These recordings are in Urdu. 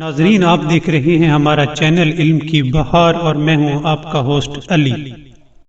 ناظرین، آپ دیکھ رہے ہیں ہمارا چینل علم کی بہار اور میں ہوں آپ کا ہوسٹ علی۔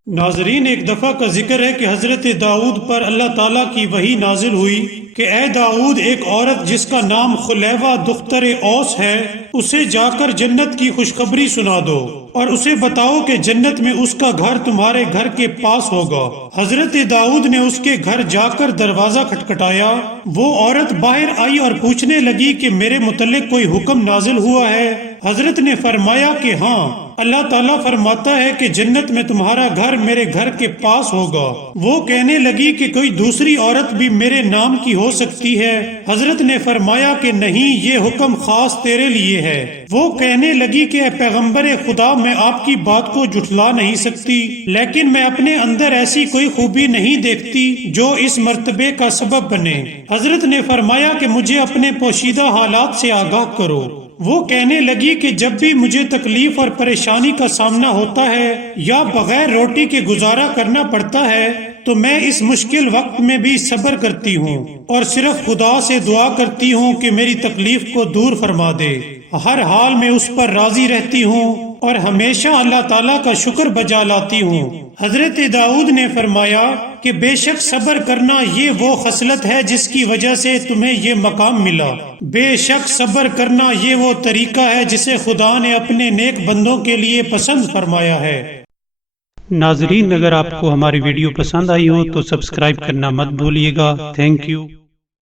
ناظرین، ایک دفعہ کا ذکر ہے کہ حضرت داؤد پر اللہ تعالیٰ کی وحی نازل ہوئی کہ اے داؤد، ایک عورت جس کا نام خلیوہ دختر اوس ہے، اسے جا کر جنت کی خوشخبری سنا دو اور اسے بتاؤ کہ جنت میں اس کا گھر تمہارے گھر کے پاس ہوگا۔ حضرت داؤد نے اس کے گھر جا کر دروازہ کھٹکھٹایا۔ وہ عورت باہر آئی اور پوچھنے لگی کہ میرے متعلق کوئی حکم نازل ہوا ہے؟ حضرت نے فرمایا کہ ہاں، اللہ تعالیٰ فرماتا ہے کہ جنت میں تمہارا گھر میرے گھر کے پاس ہوگا۔ وہ کہنے لگی کہ کوئی دوسری عورت بھی میرے نام کی ہو سکتی ہے؟ حضرت نے فرمایا کہ نہیں، یہ حکم خاص تیرے لیے ہے۔ وہ کہنے لگی کہ اے پیغمبر خدا، میں آپ کی بات کو جھٹلا نہیں سکتی، لیکن میں اپنے اندر ایسی کوئی خوبی نہیں دیکھتی جو اس مرتبے کا سبب بنے۔ حضرت نے فرمایا کہ مجھے اپنے پوشیدہ حالات سے آگاہ کرو۔ وہ کہنے لگی کہ جب بھی مجھے تکلیف اور پریشانی کا سامنا ہوتا ہے یا بغیر روٹی کے گزارا کرنا پڑتا ہے تو میں اس مشکل وقت میں بھی صبر کرتی ہوں اور صرف خدا سے دعا کرتی ہوں کہ میری تکلیف کو دور فرما دے۔ ہر حال میں اس پر راضی رہتی ہوں اور ہمیشہ اللہ تعالیٰ کا شکر بجا لاتی ہوں۔ حضرت داؤد نے فرمایا کہ بے شک صبر کرنا یہ وہ خصلت ہے جس کی وجہ سے تمہیں یہ مقام ملا۔ بے شک صبر کرنا یہ وہ طریقہ ہے جسے خدا نے اپنے نیک بندوں کے لیے پسند فرمایا ہے۔ ناظرین، اگر آپ کو ہماری ویڈیو پسند آئی ہو تو سبسکرائب کرنا مت بھولیے گا۔ Thank you.